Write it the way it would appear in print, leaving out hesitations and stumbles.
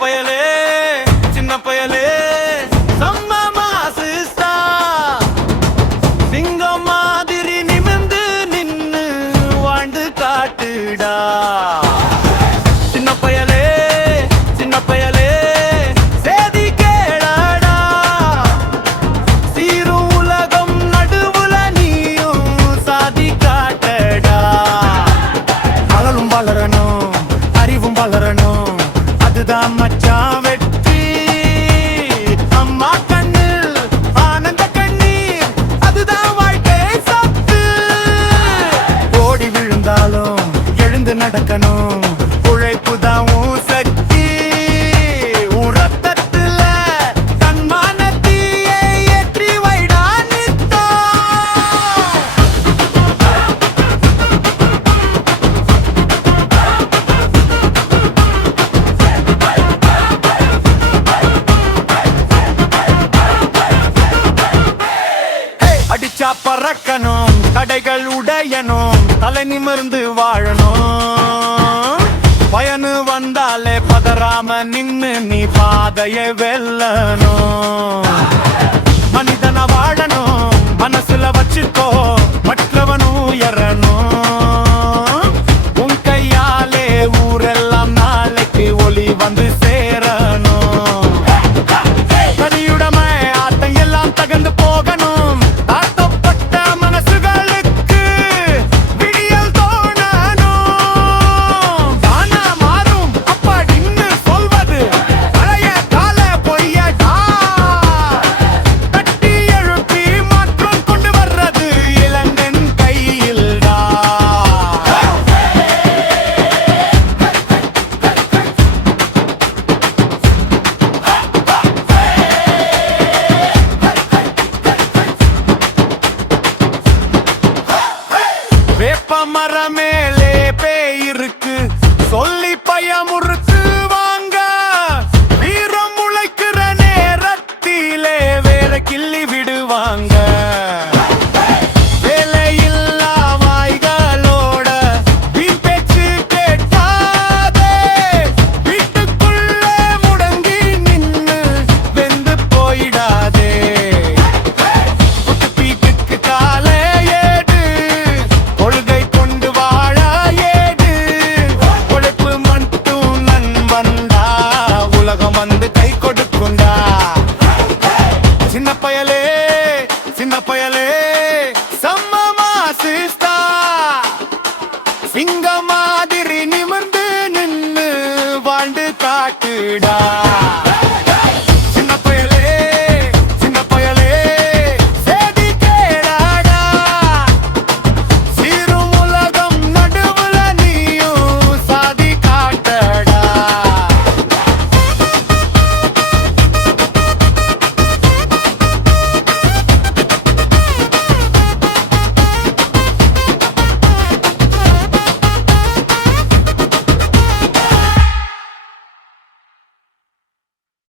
பயலே சின்ன பயலே செம்ம மாசுஸ்டா சிங்கம் மாதிரி நிமிர்ந்து நின்னு வாழ்ந்து காட்டுடா சின்ன பயலே சின்ன பயலே சேதி கேளடா சீரும் உலகம் நடுவுல நீயும் சாதி காட்டடா அழலும் வளரணும் அறிவும் வளரணும் அதுதான் மச்சான் வெற்றி அம்மா கண்ணில் ஆனந்த கண்ணீர் அதுதான் வாழ்க்கை சத்து ஓடி விழுந்தாலும் எழுந்து நடக்கணும் உழைப்பு தான் உன் சக்தி உன் ரத்தத்துல தன்மானத்தையே ஏற்றி வைடா நித்தம் அடிச்சா பறக்கணும் தடைகள் உடையணும் தலை நிமிர்ந்து வாழணும் பயனு வந்தாலே பதறாம நின்னு நீ பாதையை வெல்லணும் மனிதன வாழணும் மனசுல வச்சுக்கோ மற்றவனும் உயரணும் உன் கையாலே ஊரெல்லாம் நாளைக்கு ஒளி வந்து சேரணும் தனியுடைமை ஆட்டம் எல்லாம் தகர்ந்து போகணும் தாழ்த்தப்பட்ட மனசுகளுக்கு விடியல் தோணணும் தானா மாறும் அப்படின்னு சொல்வது பழைய கால பொய்யடா தட்டி எழுப்பி மாற்றம் கொண்டு வர்றது இளைஞன் கையில்டா வேப்ப மரமேல்